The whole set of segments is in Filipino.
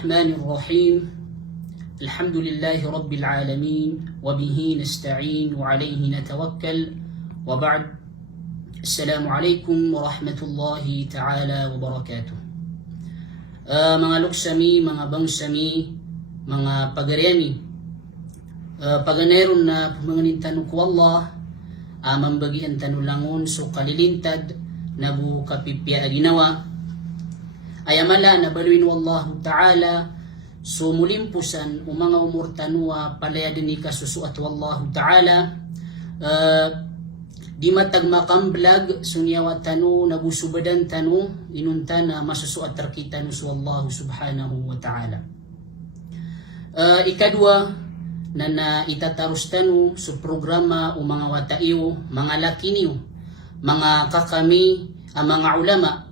الرحمن الرحيم الحمد لله رب العالمين وبه نستعين وعليه نتوكل وبعد السلام عليكم ورحمة الله تعالى وبركاته. Mga luksami, mga bangsami, mga pagaryani, paganeron na pumanganin tanong ko Allah, mambagian tanulangon so kalilintad na bu kapipya ginawa ayamala na baluin wallahu ta'ala so mulimpusan umanga umur tanua palayadin ni kasusuat wallahu ta'ala di matag makamblag sunyawa tanu nagusubadan tanu inunta na masusuat terkita nusu Allah subhanahu wa ta'ala. Ikadua na itatarus tanu sa programa o mga wataiyo, mga lakiniyo, mga kakami, mga ulama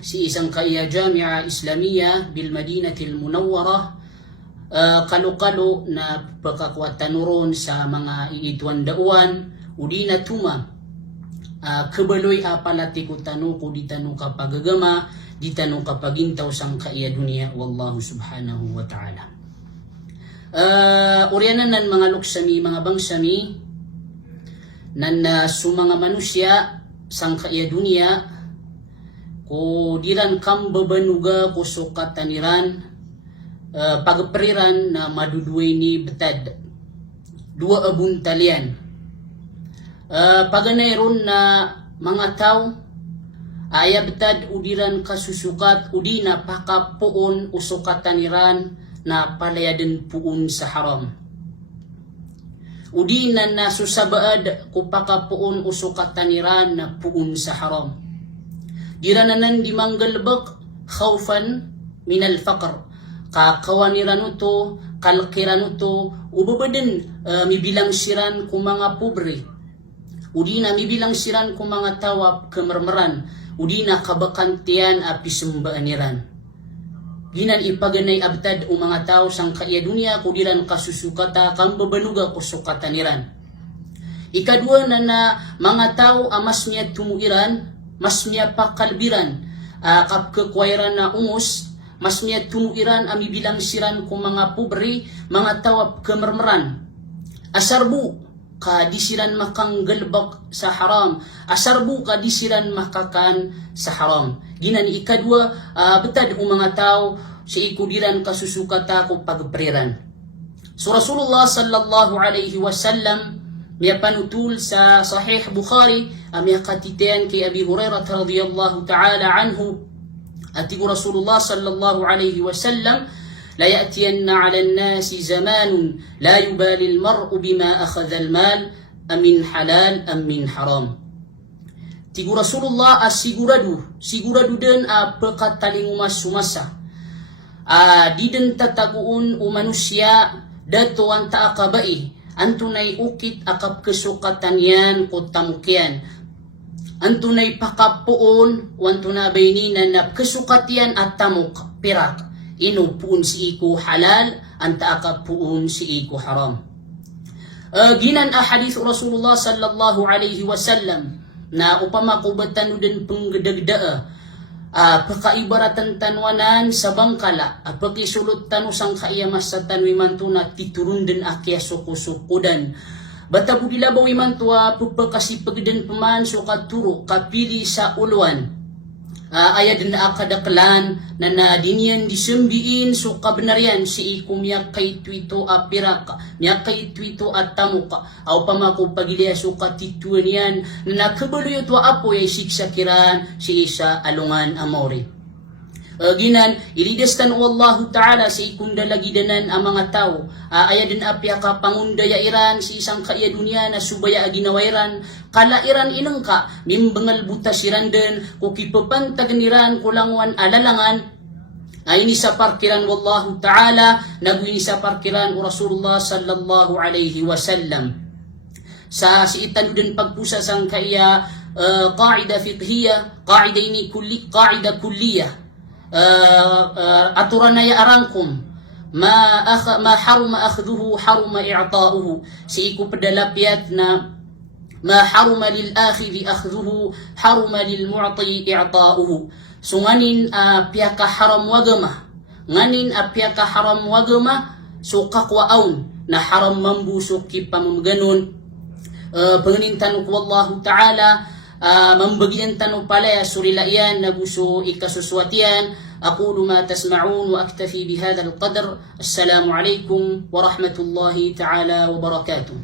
si isang kaya Jamia Islamiyya bil Madinatil Munawwara kalukalo na pagkakwatanuron sa mga iituan dauan udi na tuma kabaloy apalati ko tanu ko di tanu kapagagama di tanu kapagintaw sang kaya dunia wallahu subhanahu wa ta'ala. Uryanan ng mga luksami, mga bangsami nan su mga manusya sang kaya dunia ko diran kam babanuga ko sukataniran pagperiran na maduduay ni betad dua abun talian paganayron na mga tao aya betad udiran kasusukat udina pakapuon usukataniran na palayadan puun sa haram. Udina na susabaad kupaka puun usukataniran na puun sa haram. Dirananan di manggalbak khawfan minal faqr. Kakawaniran ito, kalkiran ito, ubabadan mibilang siran kung mga pobre. Udina mibilang siran kung mga tawap kemermeran. Udina kabakantian apisumbaaniran. Ginan ipaganay abtad o mga tao sang kaya dunia kudiran kasusukata kang babanuga kusukataniran. Ikadua na mga tao amas niya tumuiran, mas niya pakalbiran, kapkakwairan na ungus, mas niya tumuiran amibilang siran kung mga pobre, mga tawap kemermeran. Asarbu kadisiran makang galbak sa haram, asarbu kadisiran makakan sa haram. Ginan ikadua betad o mga tao si ikudiran kasusukata ko pagpriran. So Rasulullah sallallahu alaihi wasallam may panutul sa Sahih Bukhari may katitian kay Abi Hurairah radhiyallahu ta'ala anhu at Rasulullah sallallahu alaihi wasallam la ya'tiyanna 'ala an-nasi zamanun la yubali al-mar'u bima akhadha al-mal am min halal am min haram. Tigu Rasulullah sigurado din pagkataling sumasa. Di din tataguun o manusia dato ang taakabai. Antunay ukit akap kesukatan yan ko tamukyan. Antunay pakapuon o antunabay ni nanap kesukatian at tamuk pirak. Ino puun si iku halal ang taakap puun si iku haram. Ginan hadith Rasulullah sallallahu alaihi wasallam na upama kubatan din penggadagdaa pakaibaratan tanwanan sa bangkala pakisulot tanu sang kaiyamas sa tanwiman to na titurun din akya sukusukudan batabu dilabaw iman to pupakasi pagdan paman so katuro kapili sa uluan ayad na akadaklan na nadinian disembiin so kabenarian si iku miyak kay twito apirak miyak kay twito at tamuka aw pamako pagilya so katituan yan na nakabaloy ito apo ay siksakiran si isa alungan amore. Ginan ilidestan wallahu ta'ala si ikundalagidanan ang mga tao ayadin apya ka pangundaya iran si isang kaya dunia na subaya aginawairan kalairan inang ka mimbangal buta sirandan kukipapantaganiran kulangwan alalangan ay ini sa parkiran wallahu ta'ala nagwini sa parkiran o Rasulullah sallallahu alaihi wasallam sa si itanudin pagpusa sang kaya qaida fiqhiyya qaida ini qaida kulliyah aturan na arangkum ma haruma akhdhuhu haruma i'ta'uhu si iku pedalapiat na ma haruma lil akhidhi akhdhuhu haruma lil mu'ti i'ta'uhu sunganin piyaka haram wagama nganin apya ka haram wagama sukak waun na haram mambusuk ki pamamganon pengintan ko Allah Ta'ala membagian tanu palaya surilaian nabusu ikasuswatian. أقول ما تسمعون وأكتفي بهذا القدر. السلام عليكم ورحمة الله تعالى وبركاته.